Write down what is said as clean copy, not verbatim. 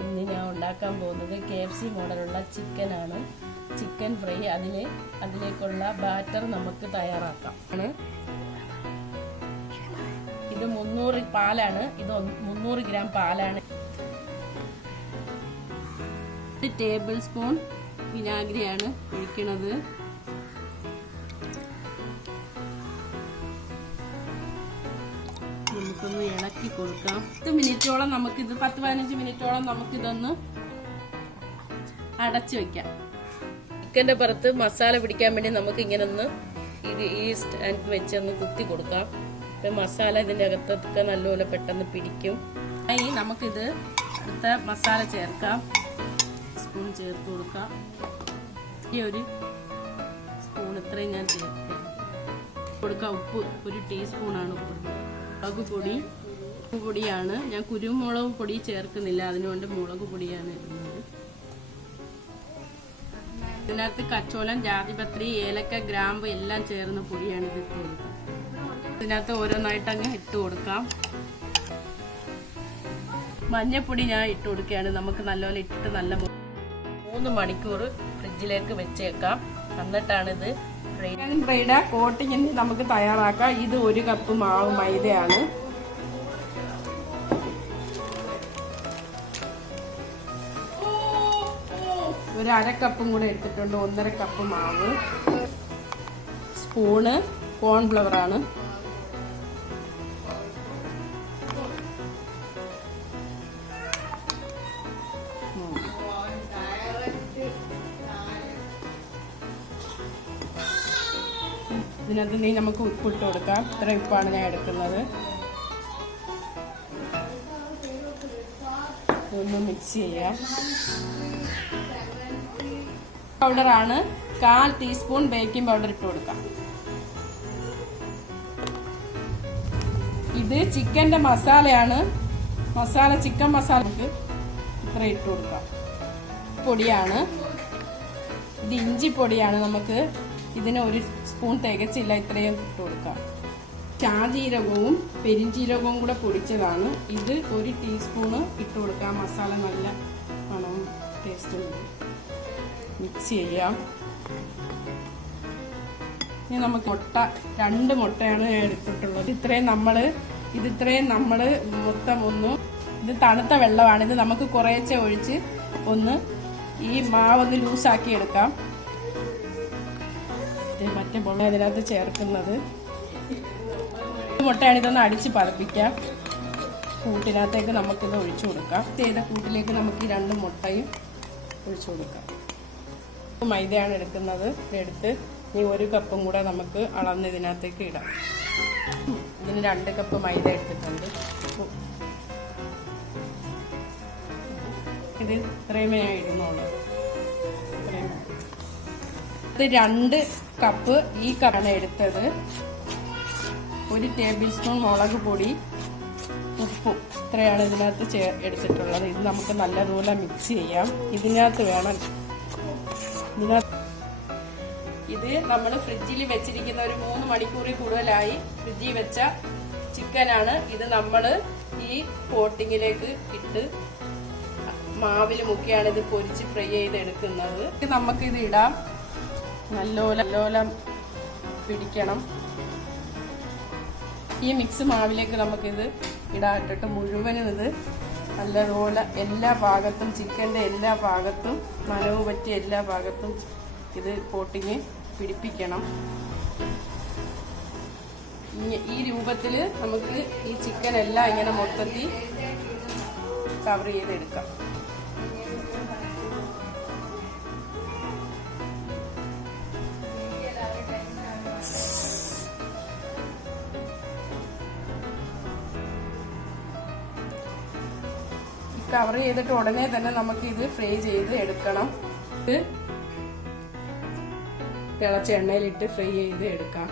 ഇന്ന് ഞാൻ ഉണ്ടാക്കാൻ പോകുന്നത് KFC മോഡലുള്ള ചിക്കനാണ്. Chicken fry. അതിലേക്കുള്ള ബാറ്റർ നമുക്ക് തയ്യാറാക്കാം. ഇത് 300 പാലാണ്. ഇത് 300 ഗ്രാം പാലാണ്. 1 ടേബിൾ സ്പൂൺ വിനാഗിരിയാണ് ഒഴിക്കുന്നത്. നമുക്കൊന്ന് ഇളക്കി കൊടുക്കാം. 10 മിനിറ്റോളം 10-15 മിനിറ്റോളം നമുക്കിതൊന്ന് അടച്ചു വെക്കാം. ചിക്കൻ്റെ പുറത്ത് മസാല പിടിക്കാൻ വേണ്ടി നമുക്ക് ഇങ്ങനെ ഒന്ന് ഈ സ്റ്റാൻഡ് വെച്ച് ഒന്ന് കുത്തി കൊടുക്കാം. അപ്പം മസാല ഇതിൻ്റെ അകത്തൊക്കെ നല്ലപോലെ പെട്ടെന്ന് പിടിക്കും. നമുക്കിത് അടുത്ത മസാല ചേർക്കാം. സ്പൂൺ ചേർത്ത് കൊടുക്കാം. ഈ ഒരു സ്പൂൺ ഇത്രയും ഞാൻ ചേർക്കാം. കൊടുക്കാം. ഉപ്പ് 1 ടീസ്പൂണാണ് ഉപ്പ്. മുളക് പൊടിയാണ്. ഞാൻ കുരുമുളക് പൊടി ചേർക്കുന്നില്ല, അതിനുകൊണ്ട് മുളക് പൊടിയാണ് ഇടുന്നത്. ഇതിനകത്ത് കച്ചോലം, ജാതിപത്രി, ഏലക്ക, ഗ്രാമ്പ് എല്ലാം ചേർന്ന പൊടിയാണ് ഇത് ഇട്ട് കൊടുക്കുക. ഇതിനകത്ത് ഓരോന്നായിട്ട് അങ്ങ് ഇട്ട് കൊടുക്കാം. മഞ്ഞപ്പൊടി ഞാൻ ഇട്ട് കൊടുക്കുകയാണ്. നമുക്ക് നല്ലപോലെ ഇട്ട് 3 മണിക്കൂർ ഫ്രിഡ്ജിലേക്ക് വെച്ചേക്കാം. എന്നിട്ടാണിത് ഫ്രൈഡ് കോട്ടിങ്ങിന് നമുക്ക് തയ്യാറാക്കാം. ഇത് 1 കപ്പ് മാവ് മൈദയാണ്. ഒരു 1/2 കപ്പും കൂടെ എടുത്തിട്ടുണ്ട്. 1.5 കപ്പ് മാവ്. സ്പൂണ് കോൺഫ്ലവർ ആണ്. ഇതിനകത്ത് നമുക്ക് ഉപ്പിട്ട് കൊടുക്കാം. ഇത്ര ഉപ്പാണ് ഞാൻ എടുക്കുന്നത്. ഒന്ന് മിക്സ് ചെയ്യാം. പൗഡറാണ്. 1/4 ടീസ്പൂൺ ബേക്കിംഗ് പൗഡർ ഇട്ട് കൊടുക്കാം. ഇത് ചിക്കൻ്റെ മസാലയാണ്. ചിക്കൻ മസാലക്ക് ഇത്ര ഇട്ട് കൊടുക്കാം. പൊടിയാണ്. ഇത് ഇഞ്ചി പൊടിയാണ്. നമുക്ക് ഇതിന് 1 സ്പൂൺ തികച്ചില്ല, ഇത്രയും ഇട്ട് കൊടുക്കാം. ചാജീരകവും പെരിഞ്ചീരകവും കൂടെ പൊടിച്ചതാണ്. ഇത് 1 ടീസ്പൂണ് ഇട്ട് കൊടുക്കാം. മസാല നല്ല മണവും ടേസ്റ്റ് ഉണ്ട്. മിക്സ് ചെയ്യാം. ഇനി നമുക്ക് 2 മുട്ടയാണ് ഞാൻ എടുത്തിട്ടുള്ളത്. ഇത്രയും നമ്മൾ മൊത്തം ഇത് തണുത്ത വെള്ളമാണ്. ഇത് നമുക്ക് കുറേശ്ശെ ഒഴിച്ച് ഈ മാവൊന്ന് ലൂസാക്കി എടുക്കാം. മറ്റേ വെള്ളം ഇതിനകത്ത് ചേർക്കുന്നത്. മുട്ടയാണ്. ഇതൊന്ന് അടിച്ച് പതപ്പിക്കാം. കൂട്ടിനകത്തേക്ക് നമുക്കിത് ഒഴിച്ചു കൊടുക്കാം. ചെയ്ത കൂട്ടിലേക്ക് നമുക്ക് ഈ 2 മുട്ടയും ഒഴിച്ചു കൊടുക്കാം. മൈദയാണ് എടുക്കുന്നത്. എടുത്ത് ഈ 1 കപ്പും കൂടെ നമുക്ക് അളന്ന് ഇതിനകത്തേക്ക് ഇടാം. ഇതിന് 2 കപ്പ് മൈദ എടുത്തിട്ടുണ്ട്. ഇത് ഇത്രയുമേ ഞാൻ ഇടുന്നുള്ളൂ. ഇത് 2 കപ്പ് ഈ കപ്പാണ് എടുത്തത്. 1 ടേബിൾ സ്പൂൺ മുളക് പൊടി, ഉപ്പും ഇത്രയാണ് ഇതിനകത്ത് എടുത്തിട്ടുള്ളത്. ഇത് നമുക്ക് നല്ലതുപോലെ മിക്സ് ചെയ്യാം. ഇത് നമ്മൾ ഫ്രിഡ്ജിൽ വെച്ചിരിക്കുന്ന ഒരു 3 മണിക്കൂറിൽ കൂടുതലായി ഫ്രിഡ്ജിൽ വെച്ച ചിക്കനാണ്. ഇത് നമ്മൾ ഈ കോട്ടിങ്ങിലേക്ക് ഇട്ട് മാവിൽ മുക്കിയാണ് ഇത് പൊരിച്ച് ഫ്രൈ ചെയ്തെടുക്കുന്നത്. നമുക്കിത് ഇടാം. നല്ലോല പിടിക്കണം. ഈ മിക്സ് മാവിലേക്ക് നമുക്കിത് ഇട്ടിട്ട് മുഴുവനും ഇത് നല്ലതുപോലെ എല്ലാ ഭാഗത്തും, ചിക്കൻ്റെ എല്ലാ ഭാഗത്തും, നനവ് പറ്റിയ എല്ലാ ഭാഗത്തും ഇത് കോട്ടിങ് പിടിപ്പിക്കണം. ഈ രൂപത്തിൽ നമുക്ക് ഈ ചിക്കൻ എല്ലാം ഇങ്ങനെ മൊത്തത്തിൽ കവർ ചെയ്തെടുക്കാം. കവർ ചെയ്തിട്ട് ഉടനെ തന്നെ നമുക്ക് ഇത് ഫ്രൈ ചെയ്ത് എടുക്കണം. തിളച്ച എണ്ണയിലിട്ട് ഫ്രൈ ചെയ്ത് എടുക്കാം.